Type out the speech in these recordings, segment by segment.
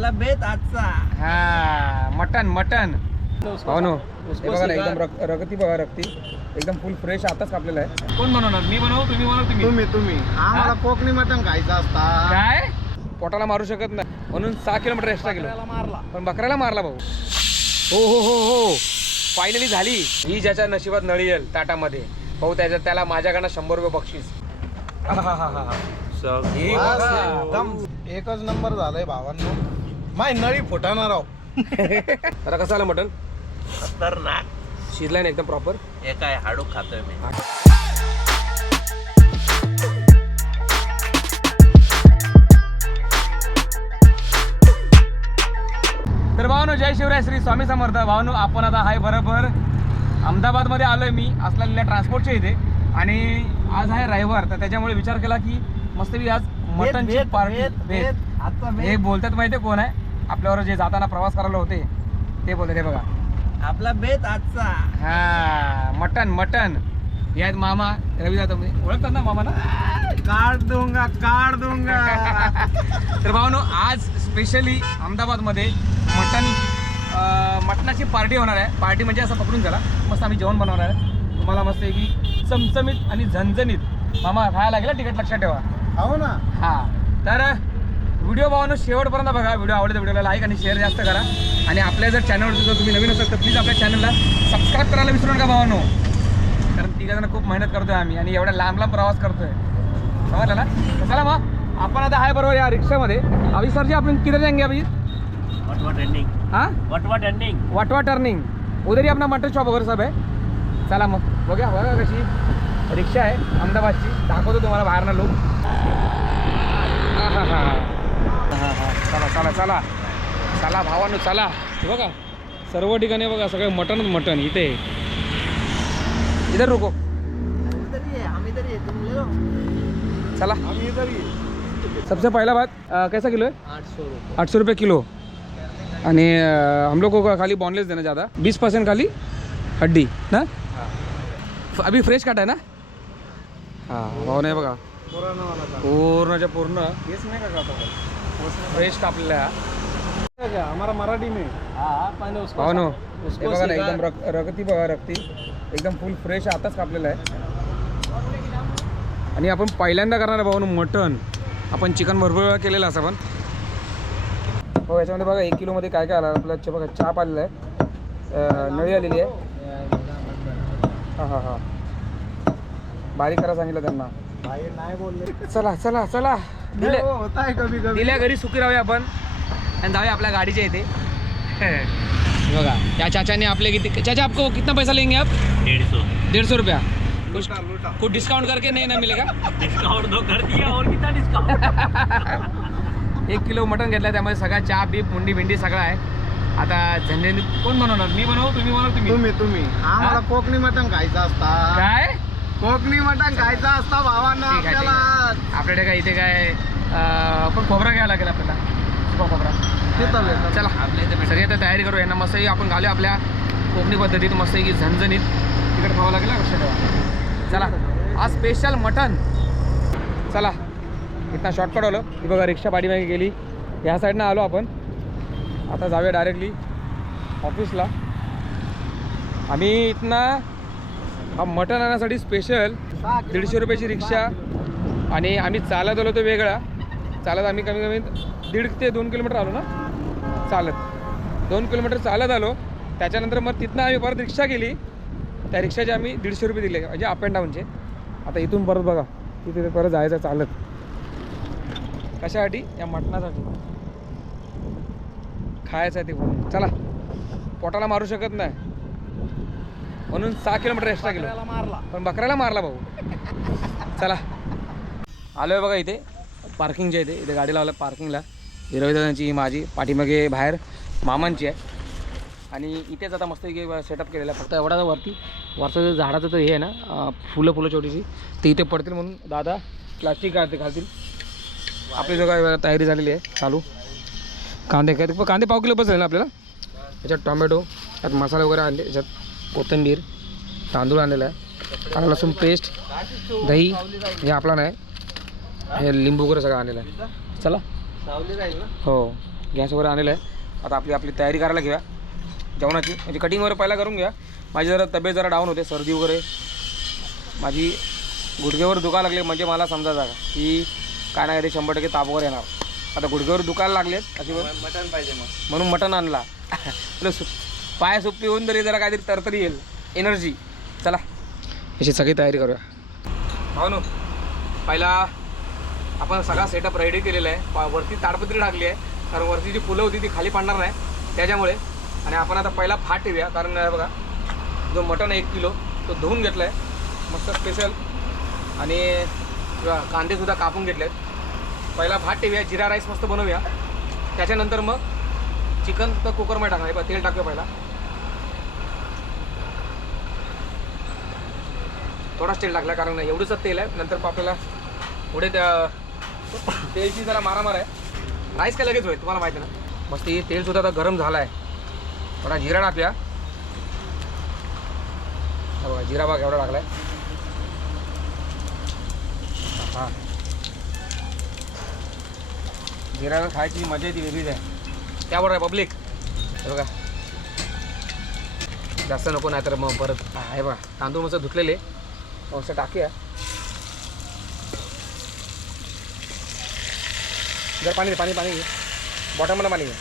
आपला बेत आजचा हा मटन मटन हो ना. हे बघा ना एकदम रगती बघा रगती एकदम फुल फ्रेश आताच कापलेला आहे. कोण बनवणार? मी बनवू तुम्ही बनवू तुम्ही आम्हाला कोकणी मटण खायचं असता. काय पोटाला मारू शकत नाही म्हणून 6 किलोमीटर एक्स्ट्रा केलं. मारला पण बकऱ्याला मारला भाऊ. हो हो हो हो फायनली झाली. ही ज्याच्या नशिबात नळी येईल ताटामध्ये भाऊ त्याला माझ्याकडनं 100 रुपये बक्षीस. एकदम एकच नंबर झालाय भावांनो. माय नळी फुटाणार आहो. आता कसं आलं मटन? खतरनाक शिजलाय ना एकदम प्रॉपर. हे काय हाडू खातोय मी. तर भावानो जय शिवराय श्री स्वामी समर्थ. भावानो आपण आता आहे बरोबर अहमदाबादमध्ये आलोय मी असलेल्या ट्रान्सपोर्टच्या इथे आणि आज आहे रविवार तर त्याच्यामुळे विचार केला की मस्तपैकी आज मटनची पार्टी. हे बोलतात माहिती कोण आहे? आपल्यावर जे जाताना प्रवास करायला होते ते बोलतात. हे बघा आपला बेत आजचा. हा मटन मटन. हे आहेत मामा रवी जाधव. ओळखतात ना मामा ना? काढ दूंगा तर भावानो आज स्पेशली अहमदाबादमध्ये मटणाची पार्टी होणार आहे. पार्टी म्हणजे असं पकडून झाला मस्त आम्ही जेवण बनवणार आहे तुम्हाला मस्त की चमचमीत आणि झणझणीत. मामा खायला लागेल तिकीट लक्षात ठेवा. हो ना. हा तर व्हिडिओ भावानो शेवटपर्यंत बघा. व्हिडिओ आवडला तर व्हिडिओला लाईक आणि शेअर जास्त करा आणि आपल्या जर चॅनलवर जर तुम्ही नवीन असाल तर प्लीज आपल्या चॅनलला सबस्क्राईब करायला विसरू नका भावानो. कारण तिघांना खूप मेहनत करतोय आम्ही आणि एवढा लांब लांब प्रवास करतोय समजलं ना. चला मग आपण आता आहे बरोबर या रिक्षामध्ये. अभी सर जी आपण किधर जाएंगे अभी? वटवा टर्निंग. हाँ वटवा टर्निंग उधर ही अपना मटन शॉप वगैरे सब आहे. चला मग बघा बघा कशी रिक्षा आहे अहमदाबादची. दाखवतो तुम्हाला बाहेरनं लोक. हां हां चला चला चला चला भावानो चला. बघा सर्व ठिकाणी बघा सगळे मटनच मटन. इथे इधर रुको चला. सबसे पहला बात कैसा किलो है? 800 रुपये किलो. आणि हम लोग को खाली बॉनलेस देना ज़्यादा 20% खाली हड्डी ना. अभी फ्रेश काटा है ना. हां भाव नाही बघा पूर्णच्या पूर्ण केस नाही का फ्रेश कापलेला आहे. हमारा मराठी में भाव नो. हे बघा ना एकदम रगती बघा रगती एकदम फुल फ्रेश आताच कापलेला आहे. आणि आपण पहिल्यांदा करणार आहे भाऊ मटन. आपण चिकन भरपूर वेळा केलेलं असं पण हो. याच्यामध्ये बघा 1 किलोमध्ये काय काय आलं आपल्याला. बघा चाप आलेला आहे नळी आलेली आहे. हां हां हां बारीक करा सांगितलं त्यांना. नाही बोलले. चला चला चला होता है कभी कभी. दिल्या घरी सुखी राहूया आपण आणि जाऊया आपल्या गाडीच्या इथे. बघा त्या चाचाने आपले किती. चाचा आपको कितना पैसा लेंगे आप? 150 रुपया. कुछ डिस्काउंट करके नहीं ना मिलेगा? डिस्काउंट तो कर दिया और कितना डिस्काउंट. 1 किलो मटन घेतलं त्यामध्ये सगळा चहा बीप मुंडी बिंडी सगळं आहे. आता झंझणी कोण बनवणार? मी बनवू तुम्ही बनवू? तुम्ही आम्हाला कोकणी मटण खायचं असता. काय कोकणी मटण खायचं असता भावांना आपल्याला. आपल्याकडे काय इथे काय पण खोबरा घ्यायला लागेल आपल्याला. सुका खोबरा चला सगळी आता तयारी करू. यांना मस्तही आपण घालूया आपल्या कोकणी पद्धतीत मस्त की झणझणीत तिकडे खावं लागेल लक्षात ठेवा. चला आज स्पेशल मटन. चला इथं शॉर्टकट आलो. ती बघा रिक्षा पाठीमागे गेली. ह्या साईडनं आलो आपण. आता जाऊया डायरेक्टली ऑफिसला. आम्ही इथनं हा मटन आणण्यासाठी स्पेशल 150 रुपयाची रिक्षा आणि आम्ही चालत आलो तो वेगळा. चालत आम्ही कमी कमी 1.5 ते 2 किलोमीटर आलो ना चालत. 2 किलोमीटर चालत आलो. त्याच्यानंतर मग तिथनं आम्ही परत रिक्षा केली. त्या रिक्षाचे आम्ही 150 रुपये दिले म्हणजे अप अँड डाऊनचे. आता इथून परत बघा तिथे परत जायचं चालत. कशासाठी? या मटणासाठी खायचं आहे ते म्हणून. चला पोटाला मारू शकत नाही म्हणून 6 किलोमीटर एक्स्ट्रा केलं. मारला पण बकऱ्याला मारला भाऊ. चला आलो आहे बघा इथे पार्किंगच्या इथे गाडी लावलं पार्किंगला. रविदादांची माझी पाठीमागे बाहेर मामांची आहे. आणि इथेच आता मस्त सेटअप केलेला आहे. फक्त एवढा वरचं जे झाडाचं तर हे आहे ना फुलं छोटीशी ते इथे पडतील म्हणून दादा प्लास्टिक घालतील. आपली जो काय तयारी झालेली आहे चालू. कांदे कांदे पाव किलो बसेल ना आपल्याला. याच्यात टोमॅटो त्यात मसाले वगैरे आणले. याच्यात कोथिंबीर तांदूळ आणलेला आहे. आलं लसूण पेस्ट दही हे आपला नाही हे लिंबू वगैरे सगळं आणलेलं आहे. चला हो गॅस वगैरे आणलेलं आहे. आता आपली तयारी करायला घेऊया जेवणाची. म्हणजे कटिंग वगैरे पहिला करून घ्या. माझी जरा तब्येत जरा डाऊन होते, सर्दी वगैरे माझी गुडघेवर दुखा लागले. म्हणजे मला समजायचं की काय नाही ते 100% ताप वगैरे येणार. आता गुडघेवर दुखायला लागलेत अशी मटण पाहिजे मग, म्हणून मटण आणला. पाय सुप्पी होऊन तरी जरा काहीतरी तरतरी येईल, एनर्जी. चला याची सगळी तयारी करूया. हो ना, पहिला आपण सगळा सेटअप रेडी केलेला आहे. वरती ताडपत्री टाकली आहे कारण वरती जी फुलं होती ती खाली पडणार नाही त्याच्यामुळे. आणि आपण आता पहिला भात ठेवूया कारण बघा जो मटण 1 किलो तो धुवून घेतला आहे मस्त स्पेशल. आणि कांदेसुद्धा कापून घेतले आहेत. पहिला भात ठेवूया, जिरा राईस मस्त बनवूया. त्याच्यानंतर मग चिकन तर कुकरमध्ये टाकणार आहे. तेल टाकूया पहिला, थोडाच तेल टाकला कारण एवढंच तेल आहे. नंतर आपल्याला पुढे त्या तेलची जरा मारामार आहे. राईस काय लगेच होईल तुम्हाला माहिती आहे ना. मस्त हे तेलसुद्धा आता गरम झाला आहे. थोडा जिरा टाकूया. बघा जिरा बघा एवढा टाकला आहे. हां, जिराला खायची मजा येते वेगळीच आहे. त्यावर आहे पब्लिक. हे बघा जास्त नको नाही तर मग परत आहे बघा तांदूळ मस्त धुतलेले मस्त टाकूया. जर पाणी घे, बॉटमला पाणी घे.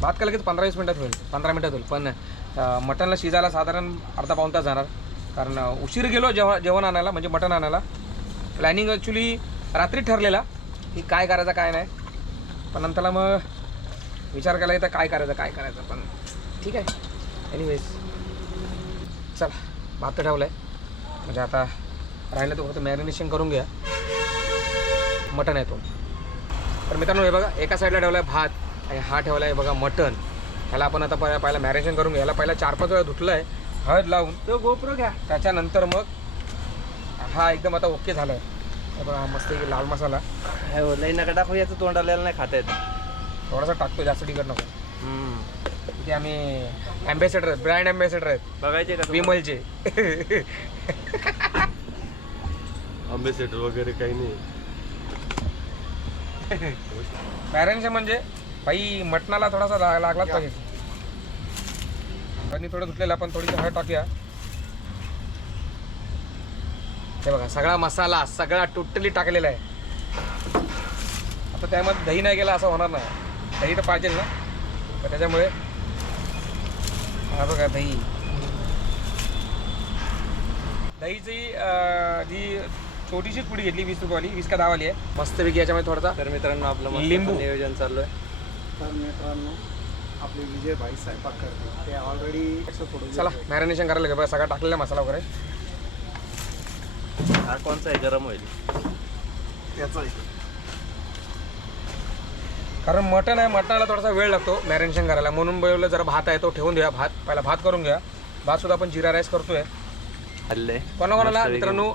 भात का लगेच 15-20 मिनटात होईल, 15 मिनटात होईल. पण मटनला शिजायला साधारण अर्धा पाऊण तास जाणार कारण उशीर गेलो जेवण आणायला म्हणजे मटण आणायला. प्लॅनिंग ॲक्च्युली रात्री ठरलेला की काय करायचं काय नाही, पण नंतरला मग विचार केला तर काय करायचं पण ठीक आहे. एनिवेज चला भात ठेवला आहे म्हणजे आता राहिलं तो फक्त मॅरिनेशन करून घ्या. मटण आहे तो. तर मित्रांनो हे बघा एका साईडला ठेवला आहे भात आणि हा ठेवला आहे बघा मटण. ह्याला आपण आता पहिला मॅरिनेशन करून घ्या. ह्याला पहिला 4-5 वेळा धुतलं आहे हळद लावून. तो गोप्रो घ्या. त्याच्यानंतर मग हा एकदम आता ओके झाला आहे. हे बघा मस्त लाल मसाला लई नका टाकू, याचं तोंड आलेलं नाही खाता येत. थोडासा टाकतो, जास्त तिखट नको. इथे आम्ही ॲम्बॅसेडर आहेत, ब्रँड ॲम्बॅसेडर आहेत बघायचे का विमलचे. ॲम्बॅसेडर वगैरे काही नाही. मॅरिनेशन म्हणजे भाई मटणाला थोडासा लागलाच पाहिजे. आणि थोडं धुतलेलं आपण थोडीशी हळद टाकूया. हे बघा सगळा मसाला सगळा टोटली टाकलेला आहे. आता त्यामध्ये दही नाही गेला असं होणार नाही. दही तर पाहिजे ना, तर त्याच्यामुळे हा बघा दहीची जी छोटीशीच पुडी घेतली 20 रुपयावाली, 20 का 10 वाली आहे. मस्तपैकी याच्यामध्ये थोडासा. तर मित्रांनो आपलं लिंबू नियोजन चालू आहे. तर मित्रांनो आपले विजय भाई स्वयंपाक करते ते ऑलरेडी. चला मॅरिनेशन करायला लागेल. बघा सगळा टाकलेला मसाला वगैरे. हा कोणचा आहे गरम होईल त्याचा आहे कारण मटण आहे, मटणाला थोडासा वेळ लागतो मॅरिनेशन करायला. म्हणून बोलवलं जरा भात आहे तो ठेवून द्या. पहिला भात करून घ्या. भातसुद्धा आपण जिरा राईस करतोय. हल्ले कोणाकोणाला मित्रांनो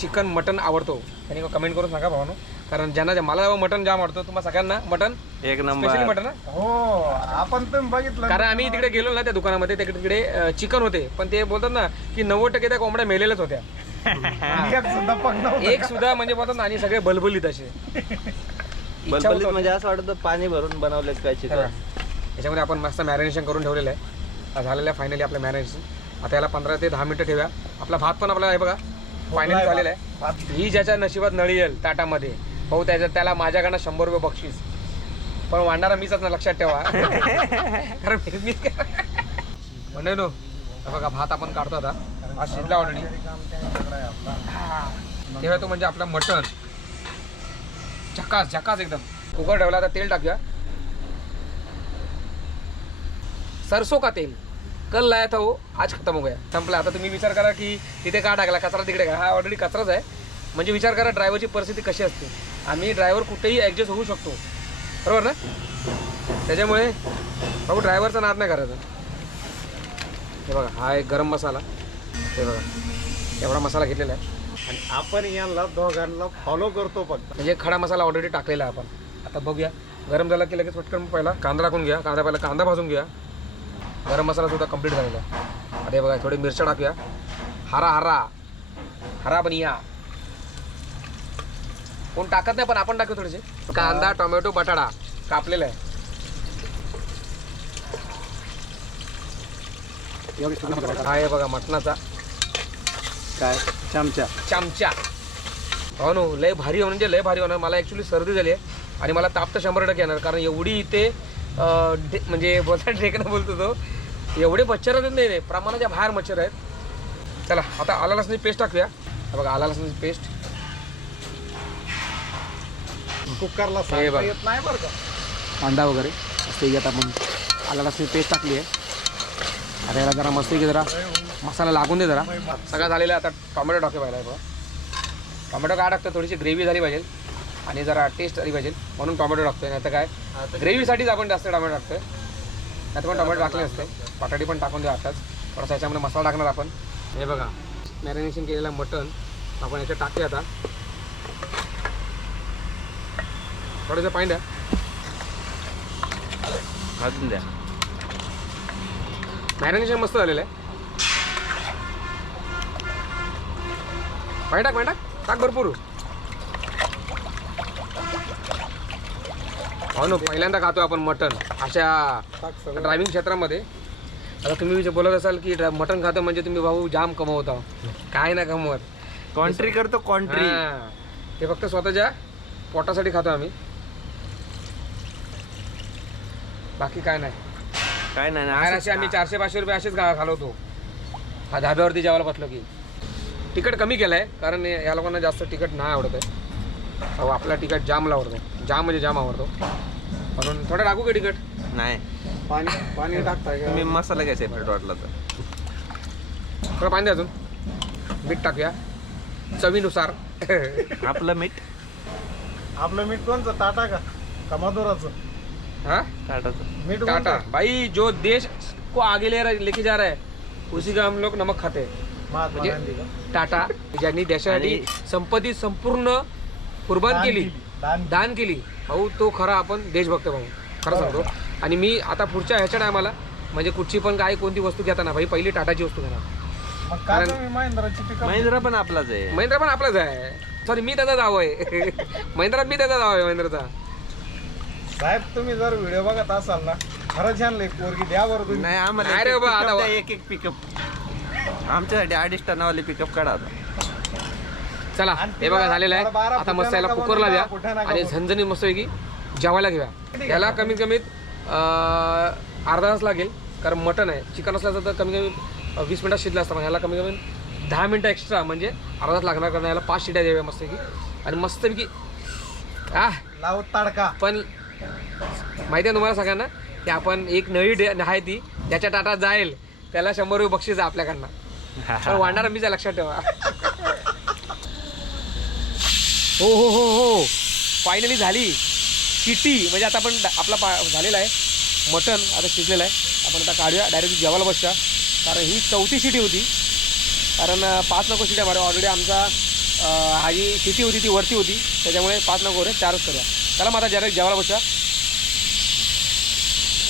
चिकन मटन आवडतो त्यांनी कमेंट करून सांगा भावानो. कारण ज्यांना मला मटन जाम आवडतो. तुम्हाला सगळ्यांना मटन एक नंबर स्पेशली मटन. हो आपण पण बघितलं कारण आम्ही तिकडे गेलो ना त्या दुकानामध्ये, तिकडे चिकन होते पण ते बोलतात ना की 90% त्या कोंबड्या मेलेल्याच होत्या. एक सुद्धा म्हणजे बोलतात ना. आणि सगळे बलबलीत असे. बलबलीत म्हणजे असं वाटतं पाणी भरून बनवलेच काय चिकन. याच्यामध्ये आपण मस्त मॅरिनेशन करून ठेवलेलं आहे. झालेलं आहे फायनली आपलं मॅरिनेशन. आता याला 15 ते 10 मिनिटं ठेवूया. आपला भात पण आपला हे बघा फायनली झालेला आहे. ही ज्याच्या नशिबात नळी येईल ताटामध्ये भाऊ त्याला माझ्याकडनं 100 रुपये बक्षीस. पण वाढणारा मीच ना, लक्षात ठेवा. कारण मीच म्हणजे नो बघा भात आपण काढतो आता. हा शिजला ऑलरेडी. तेव्हा तो म्हणजे आपला मटण झकास एकदम. कुकर ठेवला. आता तेल टाकूया. सरसों का तेल कल लाया था वो आज खत्म हो गया. संपला. आता तुम्ही विचार करा की तिथे का टाकला, कचरा तिकडे का. हा ऑलरेडी कचराच आहे. म्हणजे विचार करा ड्रायव्हरची परिस्थिती कशी असते. आम्ही ड्रायव्हर कुठेही ॲडजस्ट होऊ शकतो बरोबर ना. त्याच्यामुळे भाऊ ड्रायव्हरचा नाद नाही करायचा. हे बघा हा एक गरम मसाला. हे बघा एवढा मसाला घेतलेला आहे. आणि आपण यांना दोघांना फॉलो करतो फक्त. म्हणजे खडा मसाला ऑलरेडी टाकलेला आहे आपण. आता बघूया गरम झाला की लगेच पटकन पहिला कांदा टाकून घ्या. पहिला कांदा भाजून घ्या. गरम मसाला सुद्धा कंप्लीट झालेला आहे. आता हे बघा थोडी मिरच्या टाकूया. हरा हरा हरा बनिया कोण टाकत नाही पण आपण टाकतो थोडेसे. कांदा टोमॅटो बटाटा कापलेला आहे. हा आहे बघा मटणाचा काय चमचा. हो ना लय भारी म्हणजे लय भारी होणार. मला ॲक्च्युली सर्दी झाली आहे आणि मला ताप तर 100% येणार कारण एवढी इथे म्हणजे बोलता ढेकणं बोलतो तो एवढे मच्छर आहेत नाही प्रमाणाच्या बाहेर मच्छर आहेत. चला आता आला लसणाची पेस्ट टाकूया. बघा आला लसणाची पेस्ट कुकरला हे बघ. येत नाही बरं का. कांदा वगैरे मस्त यात आपण आला लसणाची पेस्ट टाकली आहे. आता याला जरा मस्त जरा मसाला लागून दे जरा. सगळं झालेलं आहे. आता टोमॅटो टाकू पाहिजे बघा. टोमॅटो काय टाकतो थोडीशी ग्रेव्ही झाली पाहिजे आणि जरा टेस्ट आली पाहिजे म्हणून टोमॅटो टाकतोय. नाही तर काय ग्रेव्हीसाठीच आपण जास्त टोमॅटो टाकतोय. नाही पण टोमॅटो टाकले असते. बटाटी पण टाकून देऊ आताच. थोडासा याच्यामध्ये मसाला टाकणार आपण. हे बघा मॅरिनेशन केलेलं मटण आपण याच्यात टाकते. आता थोडंसं पाणी द्या. भाजून द्या. मॅरिनेशन मस्त झालेलं आहे. पाणी टाक टाक भरपूर. हो ना पहिल्यांदा खातो आपण मटण अशा ड्रायव्हिंग क्षेत्रामध्ये. आता तुम्ही बोलत असाल की मटण खातं म्हणजे तुम्ही भाऊ जाम कमवता. काय ना कमवत कॉन्ट्री करतो कॉन्ट्री. ते फक्त स्वतःच्या पोटासाठी खातो आम्ही. बाकी काय नाही. असे आम्ही 400-500 रुपये असेच घालवतो धाब्यावरती जेवायला बसलो की. तिखट कमी केलं आहे कारण या लोकांना जास्त तिखट नाही आवडत आहे. अहो आपला तिखट जामला आवडतो. जाम म्हणजे जाम आवडतो म्हणून थोडं टाकू का तिखट. नाही पाणी टाकताय का? तुम्ही मसाला काय सेपरेट वाटला तर थोडं पाणी द्या. अजून मीठ टाकूया चवीनुसार. आपलं मीठ कोणचं टाटा का मधुराचं? हाँ टाटाचं मीठ टाटा कोणतं? भाई जो देश को आगे लेके जा रहा है उसी का हम लोग नमक खाते हैं. महात्मा म्हणजे गांधी का? टाटा ज्यांनी देशासाठी संपत्ती संपूर्ण कुर्बान केली दान केली भाऊ तो खरा आपण देशभक्त भाऊ खरं सांगतो. आणि मी आता पुढच्या ह्याच्या टायमाला म्हणजे कुठची पण काय कोणती वस्तू घेताना भाई पहिली टाटाची वस्तू घेणार. मग काय तुम्ही महिंद्राची पिकअप? महिंद्रा पण आपलाच आहे. महिंद्रा पण आपलाच आहे. सॉरी मी त्याचा जाव आहे. महिंद्रात मी त्याचा जाव आहे महिंद्राचा. साहेब तुम्ही जर व्हिडिओ बघत असाल ना खरंच छान लई पोरगी द्या बरं तुम्ही. नाही आम्हाला नाही रे एक-एक बाबा, pickup आता- द्या, एक पिकअप आमच्यासाठी 2.5 टनावाले पिकअप काढा आता. चला आणि हे बघा तिला झालेलं आहे. 12 आता मस्त याला फुटानं का कुकरला द्या बनवून 12 फुटानं का आणि बनवून. झणझणीत मस्तपैकी जेवायला घेऊया. याला कमीत कमीत अर्धा तास लागेल कारण मटण आहे. चिकन असलं तर कमी कमी 20 मिनिटात शिजलं असतं. ह्याला कमी कमी 10 मिनिटं एक्स्ट्रा म्हणजे अर्धा तास लागणार कारण याला 5 शिट्या द्याव्या मस्तपैकी आणि मस्तपैकी लावत तडका. पण माहिती आहे तुम्हाला सगळ्यांना की आपण एक नवी आहे ती ज्याच्या टाटात जाईल त्याला 100 रुपये बक्षीस आहे आपल्याकडनं. पण वाढणार मीच आहे लक्षात ठेवा. हो हो हो हो फायनली झाली शिटी. म्हणजे आता आपण आपला झालेला आहे मटण आता शिजलेलं आहे. आपण आता काढूया डायरेक्ट जेवायला बसूया कारण ही 4थी शिटी होती. कारण 5 नको शिट्या मारू. ऑलरेडी आमचा हा जी शिटी होती ती वरती होती त्याच्यामुळे 5 नको रे 4च करूया. चला मग आता डायरेक्ट जेवायला बसूया.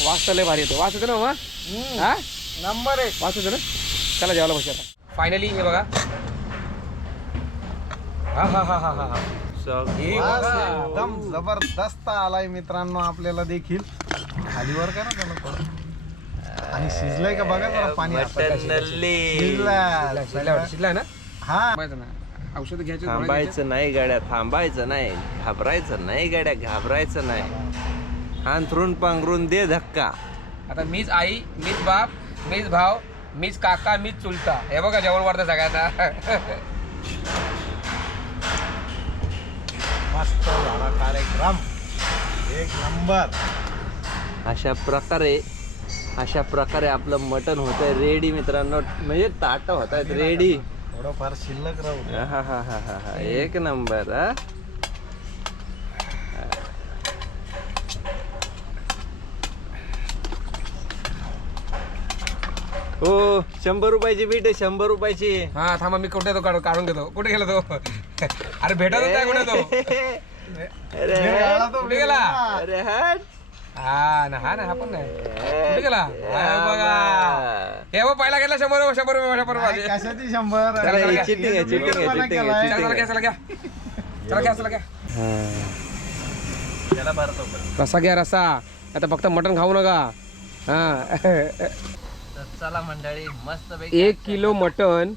वास तर लय भारी येतो. वास येतो ना मग हा नंबर 1 वास येतो ना. चला जेवायला बसूया आता. फायनली हे बघा. हा हा हा हा हा हे वास बघा. एकदम जबरदस्त आलाय मित्रांनो. आपल्याला देखील खालीवर करा त्याला थोडं. आणि शिजलंय का बघा जरा पाणी. शिजलाय ना. हा माहिती ना औषध घ्यायचे थांबायचं नाही गाड्या, थांबायचं नाही, घाबरायचं नाही गाड्या, घाबरायचं नाही. अंथरून पांघरून दे धक्का. आता मीच आई मीच बाप मीच भाव मीच काका मीच चुलता. हे बघा जेवण वाढतं सगळ्यांना. मस्त झाला कार्यक्रम एक नंबर. अशा प्रकारे आपलं मटण होत आहे रेडी मित्रांनो. म्हणजे ताटं होत आहेत रेडी. थोडंफार शिल्लक राहू द्या. हा हा हा हा हा एक नंबर. हा हो 100 रुपयाची बीट आहे 100 रुपयाची. हा थांबा मी कुठे तो काढून घेतो. कुठे गेला तो. अरे भेटत होता कुठे तो. अरे गेला तो कुठे गेला? अरे हट. हा ना हा पण नाही कुठे गेला बघा हे बघ पहिला गेला 100 माझे. कशाची 100? चला, अरे, हे cheating आहे, cheating आहे, चला, cheating आहे, चला, cheating चला घ्या त्याला भरतो पण. रसा घ्या रसा आता फक्त मटण खाऊ नका हा. तर चला मंडळी मस्त पैकी 1 किलो मटण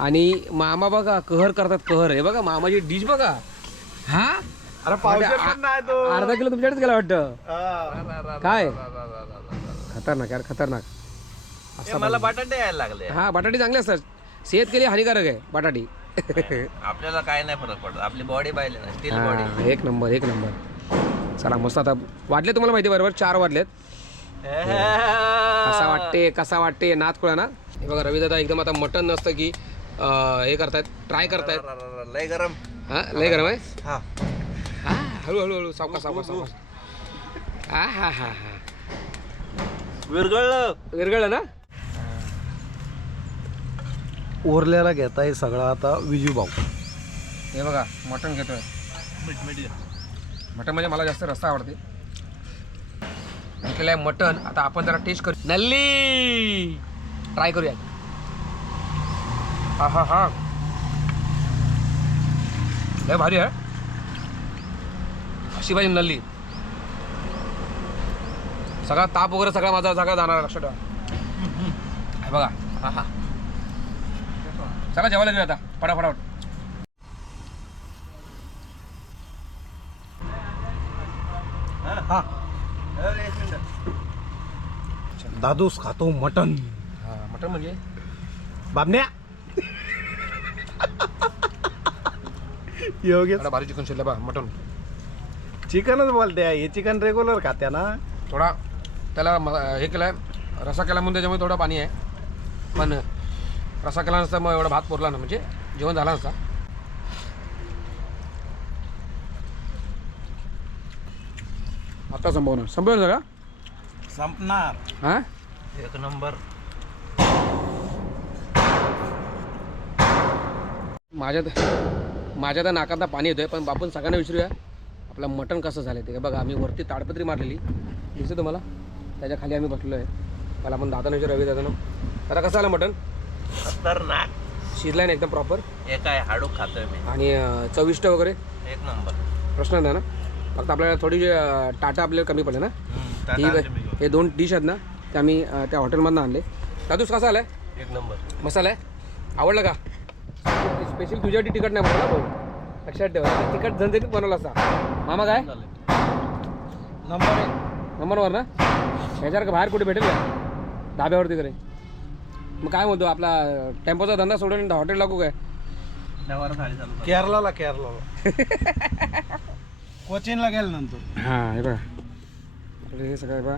आणि मामा बघा कहर करतात कहर. हे बघा मामाची डिश बघा. हा अरे पावशेर पण नाही तो. अर्धा किलो तुमच्याकडेच गेला वाटतं. हा. काय खतरनाक यार खतरनाक. मला बटाटे यायला लागले. हा बटाटे चांगले असतात सेहत के लिए हानिकारक आहे बटाटी. आपल्याला काय नाही फरक पडत आपली बॉडी पाहिली ना स्टील बॉडी. हा, एक नंबर. चला मस्त आता वाजले तुम्हाला माहिती बरोबर 4 वाजलेत. कसा वाटते नाथ खुळा ना. हे बघा रवी दादा एकदम आता मटन नसतं की हे करतायत ट्राय करतायत. लय गरम. हा लय गरम आहे. हा हा हळू सावकाश हा हा हा हा विरगळलं ना. उरलेला घेताय सगळा आता विजू भाऊ. हे बघा मटण घेतोय. मटण म्हणजे मला जास्त रस्ता आवडते. घेतलेलं आहे मटण. आता आपण जरा टेस्ट करू. नल्ली ट्राय करूया. हा लय भारी आहे अशी पाहिजे नल्ली. सगळा ताप वगैरे सगळा माझा सगळा जाणार लक्षात ठेवा. हे बघा हा सगळं जेवायला घेऊया आता फटाफट. हा दादूस खातो मटन. हा मटण म्हणजे बाबन्या योगेश भारी चिकन शिरलं बा मटण. चिकनच बोलते हे चिकन रेग्युलर खात्या ना. थोडा त्याला हे केलंय रसा केला म्हणून त्याच्यामुळे थोडं पाणी आहे. पण रसा केला नसता मग एवढा भात पुरला ना म्हणजे जेवण झाला नसता. आता संपवणार का संपणार. हा एक नंबर. माझ्या तर नाकात पाणी येतोय. पण आपण सगळ्यांना विचारूया आपलं मटण कसं झालं ते. बघा आम्ही वरती ताडपत्री मारलेली दिसते तुम्हाला त्याच्या खाली आम्ही बसलो आहे. मला आपण दादाने विचार रवी दादानं आता कसं आलं मटण. खतरनाक शिजलाय ना एकदम प्रॉपर. हे काय हाडू खातोय मी. आणि चविष्ट वगैरे एक नंबर. प्रश्न नाही ना. फक्त आपल्याला थोडी टाटा आपल्याला कमी पडले ना. हे 2 डिश आहेत ना ते आम्ही त्या हॉटेलमधून आणले. दादूस कसा आलाय. एक नंबर. मसाला आहे आवडला का. स्पेशल तुझ्यासाठी तिखट नाही बनवला भाऊ लक्षात ठेवा. तिखट झणझणीत बनवला असा मामा. काय नंबरवर ना. ह्याच्यावर का बाहेर कुठे भेटेल का धाब्यावरती करे. मग काय म्हणतो आपला टेम्पोचा धंदा सोडून हॉटेल लागू काय. केरळला कोचीनला गेलं नंतर. हां हे बघा आपलं हे सगळं बघा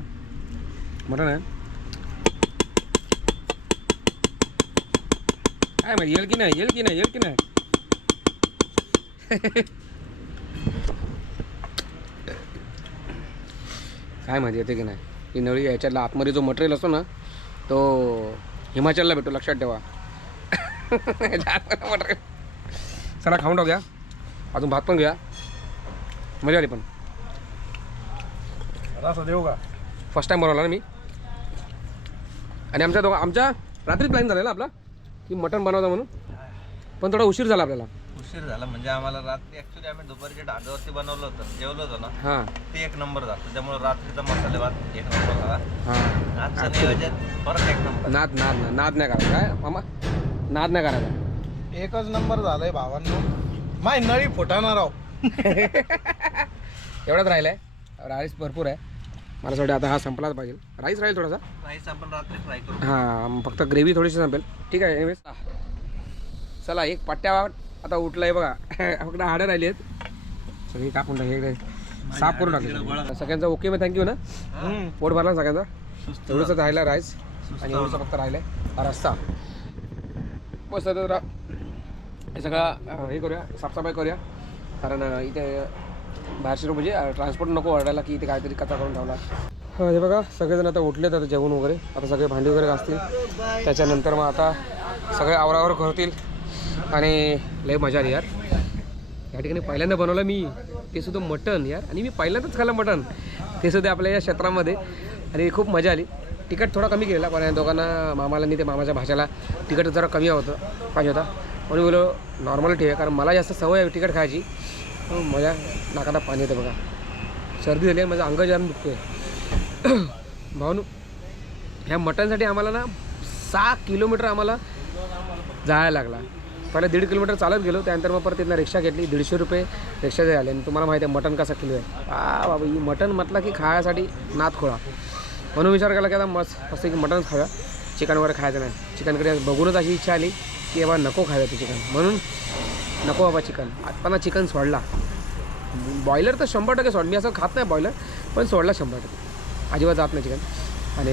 मटण आहे. काय माहिती येईल की नाही. काय माहिती येते की नाही. ही नळी याच्यातला आतमध्ये जो मटेरियल असतो ना तो हिमाचलला भेटतो लक्षात ठेवा. मटेरियल चला खाऊन टाकूया. अजून भात पण घेऊया. मजा आली पण. असं देऊ का. फर्स्ट टाइम बनवला ना मी. आणि आमच्या रात्री प्लॅन झालेला आपला की मटण बनवता म्हणून. पण थोडा उशीर झाला आपल्याला. उशीर झाला म्हणजे आम्हाला रात्री ऍक्च्युली आम्ही दुपारच्या ढाब्यावरती बनवलं होतं जेवलो होतो ना. हां ते एक नंबर झालं त्यामुळे रात्रीचा मसाले भात एक नंबर झाला. हां आजचं नियोजन परत एक नंबर. नाद नाही करायचा. काय मामा नाद नाही करायचा. एकच नंबर झालंय भावांनो. माय नळी फुटाणार आहो. एवढंच राहिलं आहे. राईस भरपूर आहे. मला असं वाटतं आता हा संपलाच पाहिजे. राईस राहील थोडासा. राईस आपण रात्री फ्राय करू. हां फक्त ग्रेव्ही थोडीशी संपेल. ठीक आहे एनिवेज चला एक पट्ट्या आता उठला आहे बघा. फक्त हाडं राहिली आहेत सगळी कापून टाकली साफ करून टाकले सगळ्यांचा. ओके मग थँक्यू ना. पोट भरला सगळ्यांचा. एवढंच राहिला राईस आणि एवढंच फक्त राहिलं आहे हा रस्ता. बस आता हे सगळं हे करूया साफसफाई करूया. कारण इथे बाहेरचे लोक म्हणजे ट्रान्सपोर्ट नको ओरडायला की इथे काहीतरी कचरा करून ठेवला. हे बघा सगळेजण आता उठलेत आता जेवण वगैरे. आता सगळे भांडी वगैरे घासतील. त्याच्यानंतर मग आता सगळे आवरावर करतील आणि लय मजा आली यार. या ठिकाणी पहिल्यांदा बनवलं मी, ते सुद्धा मटण यार. आणि मी पहिल्यांदाच खाल्लं मटण, ते सुद्धा आपल्या या क्षेत्रामध्ये. आणि खूप मजा आली. तिखट थोडा कमी केलेला, पण या दोघांना मामाला आणि ते मामाच्या भाषेला तिखट जरा कमी पाहिजे होता. म्हणून बोलो नॉर्मल ठेवा, कारण मला जास्त सवय आहे तिखट खायची. माझ्या नाकाला पाणी येतं बघा, सर्दी झाली आहे, माझं अंग जाम दुखतो आहे. भावनू ह्या मटणसाठी आम्हाला ना 6 किलोमीटर आम्हाला जायला लागला. पहिले 1.5 किलोमीटर चालत गेलो, त्यानंतर मग परत तिथनं रिक्षा घेतली. 150 रुपये रिक्षाचे झाले. आणि तुम्हाला माहिती आहे मटण कसा किलो आहे. बाबा ही मटण म्हटलं की खायसाठी नात खोळा. म्हणून विचार केला की आता मस्त की मटणच खाव्या, चिकन वगैरे खायचं नाही. चिकनकडे बघूनच अशी इच्छा आली की बाबा नको खाव्या ते चिकन, म्हणून नको बाबा चिकन. आत्ताना चिकन सोडला. बॉयलर तर 100% सोड, मी असं खात नाही बॉयलर, पण सोडला 100%. अजिबात जात नाही चिकन. आणि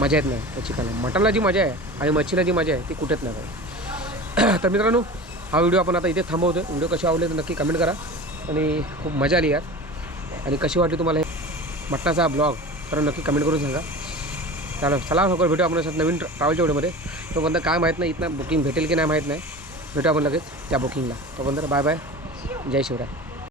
मजा येत नाही त्या चिकनला. मटनला जी मजा आहे आणि मच्छीला जी मजा आहे ती कुठेच नाही पाहिजे. तर मित्रांनो हा व्हिडिओ आपण आता इथे थांबवतो. व्हिडिओ कसे आवडले तर नक्की कमेंट करा. आणि खूप मजा आली यार. आणि कशी वाटली तुम्हाला हे मटणाचा ब्लॉग तर नक्की कमेंट करून सांगा. चला लवकर भेटू आपण नवीन ट्रॅव्हलच्या व्हिडिओमध्ये. तोपर्यंत काय माहीत नाही इथनं बुकिंग भेटेल की नाही माहीत नाही. भेटू आपण लगेच त्या बुकिंगला. तोपर्यंत बाय बाय, जय शिवराय.